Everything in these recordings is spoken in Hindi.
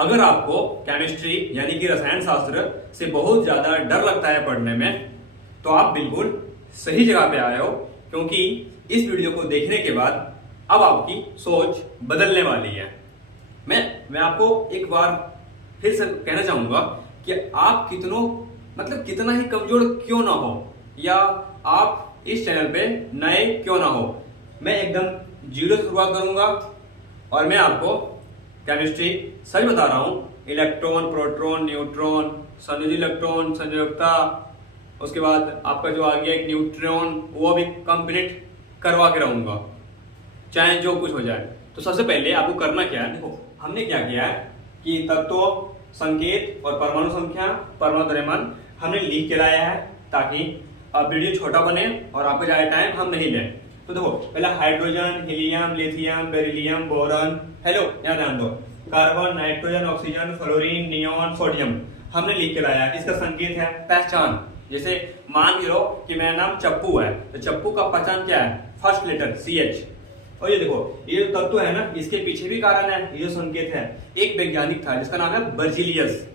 अगर आपको केमिस्ट्री यानी कि रसायन शास्त्र से बहुत ज्यादा डर लगता है पढ़ने में, तो आप बिल्कुल सही जगह पे आए हो, क्योंकि इस वीडियो को देखने के बाद अब आपकी सोच बदलने वाली है। मैं आपको एक बार फिर से कहना चाहूंगा कि आप कितना ही कमजोर क्यों ना हो, या आप इस चैनल पे नए क्यों ना हो, मैं एकदम जीरो से शुरुआत करूंगा और मैं आपको केमिस्ट्री सच बता रहा हूं। इलेक्ट्रॉन, प्रोटॉन, न्यूट्रॉन, संयोजी इलेक्ट्रॉन, संयोजकता, उसके बाद आपका जो आ गया एक न्यूट्रॉन, वो भी कंप्लीट करवा के रहूंगा, चाहे जो कुछ हो जाए। तो सबसे पहले आपको करना क्या है, देखो हमने क्या किया है कि तत्व, संकेत और परमाणु संख्या, परमाणु द्रव्यमान हमने लिख के लाया है, ताकि अब वीडियो छोटा बने और आपको ज्यादा टाइम हम नहीं लें। तो देखो पहले hydrogen, helium, lithium, beryllium, boron, hello यहाँ ध्यान दो, carbon, nitrogen, oxygen, fluorine, neon, sodium हमने लिख के लाया है। इसका संकेत है पहचान। जैसे मान लो कि मेरा नाम चप्पू है, तो चप्पू का पहचान क्या है, फर्स्ट लेटर CH। और ये देखो ये जो तत्व है ना, इसके पीछे भी कारण है, ये जो संकेत है। एक वैज्ञानिक था जिसका नाम है बर्जीलियस।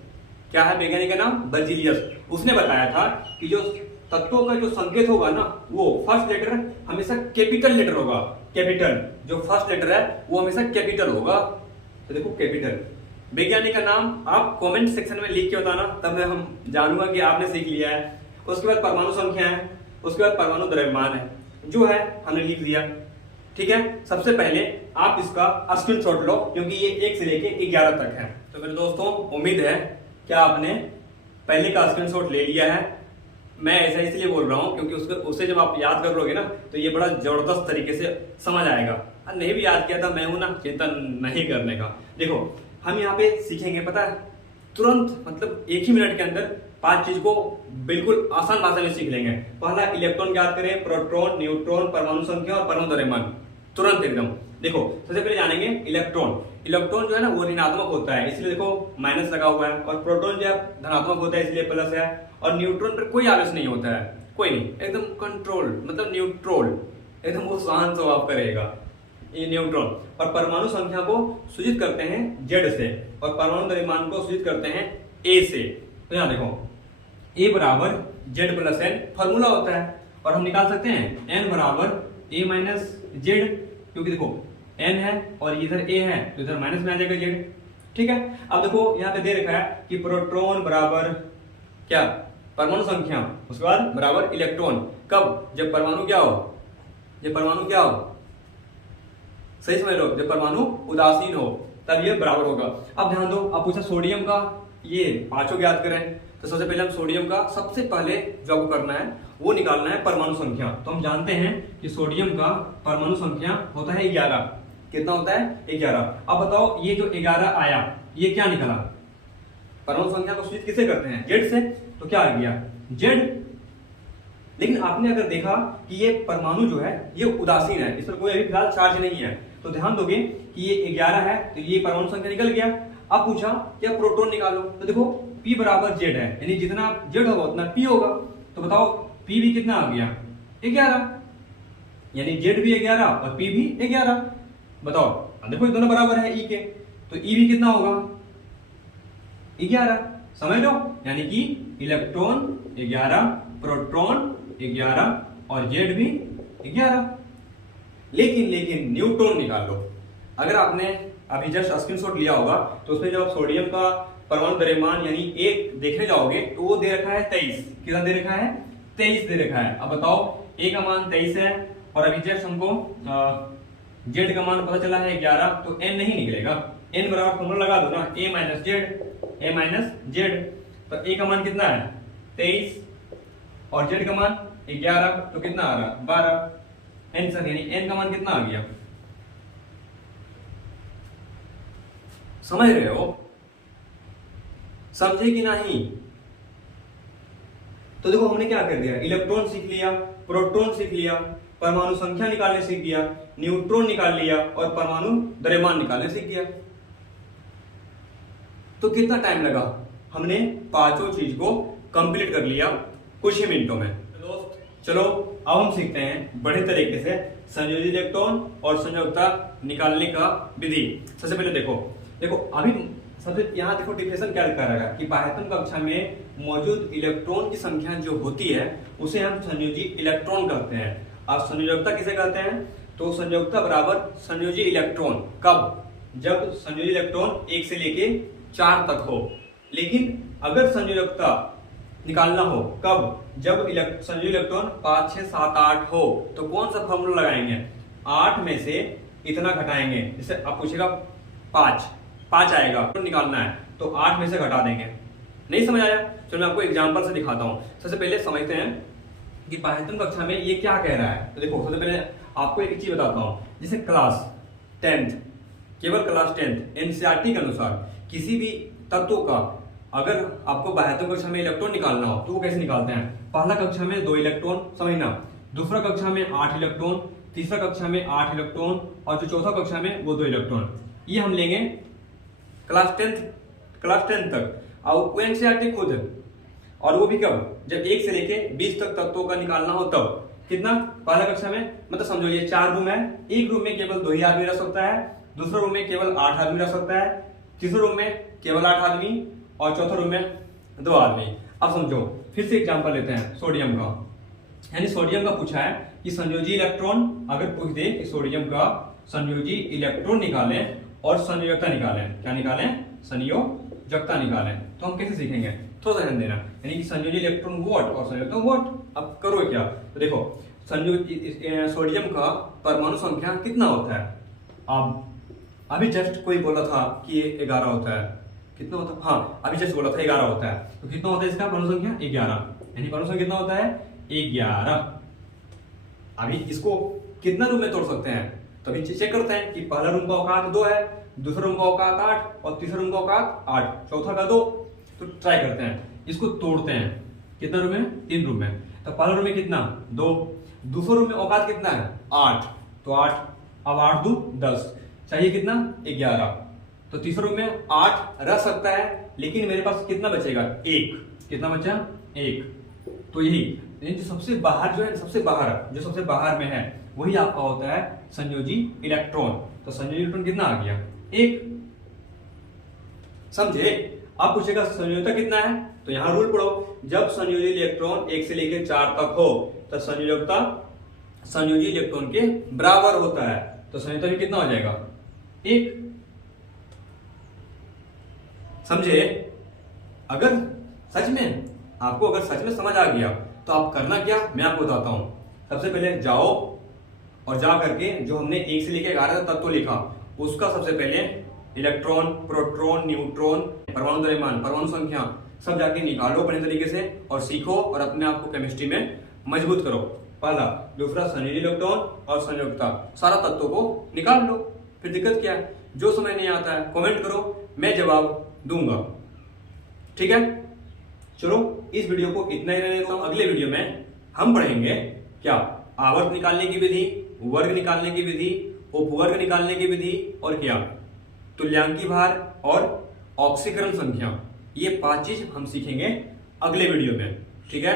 क्या है वैज्ञानिक का नाम? बर्जीलियस। उसने बताया था कि जो तत्वों का जो संकेत होगा ना, वो फर्स्ट लेटर हमेशा कैपिटल लेटर होगा। कैपिटल जो फर्स्ट लेटर है वो हमेशा कैपिटल होगा। तो देखो कैपिटल। वैज्ञानिक का नाम आप कमेंट सेक्शन में लिख के बताना, तब मैं हम जानूंगा कि आपने सीख लिया है। उसके बाद परमाणु संख्या है, उसके बाद परमाणु द्रव्यमान है, जो है हमने लिख लिया। ठीक है, सबसे पहले आप इसका स्क्रीनशॉट लो, क्योंकि ये 1 से लेके 11 तक है। तो मेरे दोस्तों उम्मीद है कि आपने पहले का स्क्रीनशॉट ले लिया है। मैं ऐसा इसलिए बोल रहा हूँ क्योंकि उसे जब आप याद कर लोगे ना, तो ये बड़ा जबरदस्त तरीके से समझ आएगा। नहीं भी याद किया था मैं हूं ना, चिंता नहीं करने का। देखो हम यहाँ पे सीखेंगे, पता है, तुरंत, मतलब 1 ही मिनट के अंदर 5 चीज को बिल्कुल आसान भाषा में सीख लेंगे। पहला इलेक्ट्रॉन याद करें, प्रोटॉन, न्यूट्रॉन, परमाणु संख्या और परमाणु द्रव्यमान, तुरंत एकदम। देखो सबसे पहले जानेंगे इलेक्ट्रॉन। इलेक्ट्रॉन जो है ना वो ऋणात्मक होता है, इसलिए देखो माइनस लगा हुआ है। और प्रोटॉन जो है धनात्मक होता है, इसलिए प्लस है। और न्यूट्रॉन पर कोई आवेश नहीं होता है, कोई नहीं, एकदम कंट्रोल, मतलब न्यूट्रल, एकदम वो शांत स्वभाव करेगा ये न्यूट्रॉन। और परमाणु संख्या को सूचित करते हैं Z से, और परमाणु द्रव्यमान को सूचित करते हैं A से। तो यहाँ देखो A बराबर Z प्लस N फॉर्मूला होता है, और हम निकाल सकते हैं N बराबर A माइनस Z, क्योंकि देखो N है और इधर A है, तो इधर माइनस में आ जाएगा Z। ठीक है, अब देखो यहाँ पे दे रखा है कि प्रोटॉन बराबर क्या, परमाणु संख्या, उसके बाद बराबर इलेक्ट्रॉन। कब? जब परमाणु क्या हो, जब परमाणु क्या हो, सही समझ लो, जब परमाणु उदासीन हो तब ये बराबर होगा। अब ध्यान दो, अब पूछा सोडियम का, ये पांचों याद करें। तो सबसे पहले हम सोडियम का सबसे पहले जो आपको करना है वो निकालना है परमाणु संख्या। तो हम जानते हैं कि सोडियम का परमाणु संख्या होता है 11। कितना होता है? 11। अब बताओ ये जो 11 आया, ये क्या निकला? परमाणु संख्या को सूचित किसे करते हैं? Z से। तो क्या आ गया? Z। लेकिन आपने अगर देखा कि ये परमाणु जो है ये उदासीन है, इस पर कोई अभी फिलहाल चार्ज नहीं है, तो ध्यान दोगे कि ये 11 है, तो ये परमाणु संख्या निकल गया। अब पूछा क्या प्रोटॉन निकालो, तो देखो P बराबर Z है, यानी जितना Z होगा उतना P होगा। तो बताओ P भी कितना आ गया? 11, यानी Z भी 11 और P भी 11। बताओ, देखो ये दोनों बराबर है E के, तो E भी कितना होगा? 11। समझ लो, यानी कि इलेक्ट्रॉन 11, प्रोटॉन 11 और Z भी 11। लेकिन न्यूट्रॉन निकाल लो। अगर आपने अभी जस्ट स्क्रीनशॉट लिया होगा, तो उसमें जब आप सोडियम का परमाणु द्रव्यमान यानी 1 देखने जाओगे, तो वो दे रखा है 23। कितना दे रखा है? 23 दे रखा है। अब बताओ A का मान 23 है, और अभी जस्ट हमको Z का मान पता चला है 11, तो N नहीं निकलेगा। N बराबर फॉर्मूला लगा दो ना, A माइनस Z। तो A का मान कितना है? 23, और Z का मान 11, तो कितना आ रहा? 12। आंसर यानी N का मान कितना आ गया? समझ रहे हो? समझे कि नहीं? तो देखो हमने क्या कर दिया, इलेक्ट्रॉन सीख लिया, प्रोटॉन सीख लिया, परमाणु संख्या निकालने सीख लिया, न्यूट्रॉन निकाल लिया, और परमाणु द्रव्यमान निकालने सीख लिया। तो कितना टाइम लगा? हमने पांचों चीज को कंप्लीट कर लिया कुछ ही मिनटों में। तो दोस्त चलो अब हम सीखते हैं बड़े तरीके से संयोजी इलेक्ट्रॉन और संयोजकता निकालने का विधि। सबसे पहले देखो अभी सबसे यहाँ देखो डिफिनेशन क्या लिखा रहेगा कि बाह्यतम कक्षा में मौजूद इलेक्ट्रॉन की संख्या जो होती है उसे हम संयोजी इलेक्ट्रॉन कहते हैं। अब संयोजकता किसे कहते हैं? तो संयोजकता बराबर संयोजी इलेक्ट्रॉन। कब? जब संयोजी इलेक्ट्रॉन 1 से लेके 4 तक हो। लेकिन अगर संयोजकता निकालना हो कब? जब संयोजी इलेक्ट्रॉन 5, 6, 7, 8 हो। तो कौन सा फॉर्मूला लगाएंगे? 8 में से इतना घटाएंगे। जैसे आप पूछेगा 5 आएगा तो निकालना है, तो 8 में से घटा देंगे। नहीं समझ आया? चलो मैं आपको एग्जांपल से दिखाता हूं। सबसे पहले समझते हैं कि बाह्यतम कक्षा में ये क्या कह रहा है। तो देखो सबसे पहले आपको एक चीज बताता हूं। जैसे क्लास 10th, केवल क्लास 10th एनसीईआरटी के अनुसार किसी भी तत्व का अगर आपको बाह्यतम कक्षा में इलेक्ट्रॉन निकालना हो तो वो कैसे निकालते हैं? पहला कक्षा में 2 इलेक्ट्रॉन समझना, दूसरा कक्षा में 8 इलेक्ट्रॉन, तीसरा कक्षा में 8 इलेक्ट्रॉन और जो चौथा कक्षा में वो 2 इलेक्ट्रॉन। ये हम लेंगे क्लास 10th तक। और एनसीईआरटी खुद है, और वो भी कब? जब 1 से लेके 20 तक तत्वों का निकालना हो तब। कितना? पहला कक्षा में मतलब समझो ये 4 रूम है, एक रूम में केवल 2 ही आदमी रह सकता है, दूसरे रूम में केवल 8 आदमी रह सकता है, तीसरे रूम में केवल 8 आदमी और चौथे रूम में 2 आदमी। अब समझो फिर से एग्जांपल लेते हैं सोडियम का। यानी सोडियम का पूछा है कि संयोजी इलेक्ट्रॉन अगर पूछ दे कि सोडियम का संयोजी इलेक्ट्रॉन निकालें और संयोजकता निकालें। क्या निकालें? संयोजकता निकालें। तो हम कैसे सीखेंगे? थोड़ा ध्यान देना। यानी कि संयोजी इलेक्ट्रॉन व्हाट और संयोजकता व्हाट। अब करो क्या? तो देखो सोडियम का परमाणु संख्या कितना होता है? अब अभी जस्ट कोई बोला था कि ये 11 होता है। कितना होता है? हाँ अभी जस्ट बोला था 11 होता है। तो कितना होता है इसका परमाणु संख्या? 11। यानी परमाणु संख्या कितना होता है? 11। अभी इसको कितना रूम में तोड़ सकते हैं? तो अभी चेक करते हैं कि पहला रूम का औकात 2 है, दूसरा रूम का औकात 8 और तीसरा रूम का औकात 8, चौथा का 2। तो ट्राई करते हैं, इसको तोड़ते हैं। कितना रूम में? 3 रूम में। तो पहला रूम में कितना? 2। दूसरे रूम में औकात कितना है? 8। तो 8, अब 8 2 10, चाहिए कितना? 11। तो तीसरे रूम में 8 रह सकता है, लेकिन मेरे पास कितना बचेगा? 1। कितना बचा? 1। तो यही जो सबसे बाहर जो सबसे बाहर में है वही आपका होता है संयोजी इलेक्ट्रॉन। तो संयोजी इलेक्ट्रॉन कितना आ गया? 1। समझे? अब पूछेगा संयोजकता कितना है? तो यहां रूल पढ़ो, जब संयोजी इलेक्ट्रॉन 1 से लेकर 4 तक हो तो संयोजकता संयोजी इलेक्ट्रॉन के बराबर होता है। तो संयोजकता भी कितना हो जाएगा? 1। समझे? अगर सच में समझ आ गया तो आप करना क्या मैं आपको बताता हूं। सबसे पहले जाओ और जा करके जो हमने 1 से लेकर 11 तत्व लिखा उसका सबसे पहले इलेक्ट्रॉन, प्रोटॉन, न्यूट्रॉन, परमाणु द्रव्यमान, परमाणु संख्या सब जाके निकालो अपने तरीके से और सीखो और अपने आप को केमिस्ट्री में मजबूत करो। पहला। दूसरा संयोजी इलेक्ट्रॉन और संयोजकता सारा तत्वों को निकाल लो। फिर दिक्कत क्या है? जो समझ नहीं आता है कमेंट करो, मैं जवाब दूंगा। ठीक है? चलो इस वीडियो को इतना ही रहने देता हूं। अगले वीडियो में हम पढ़ेंगे क्या? आवर्त निकालने की विधि, वर्ग निकालने की विधि, उपवर्ग निकालने की विधि और क्या? तुल्यांकी भार और ऑक्सीकरण संख्या। ये 5 चीज हम सीखेंगे अगले वीडियो में। ठीक है?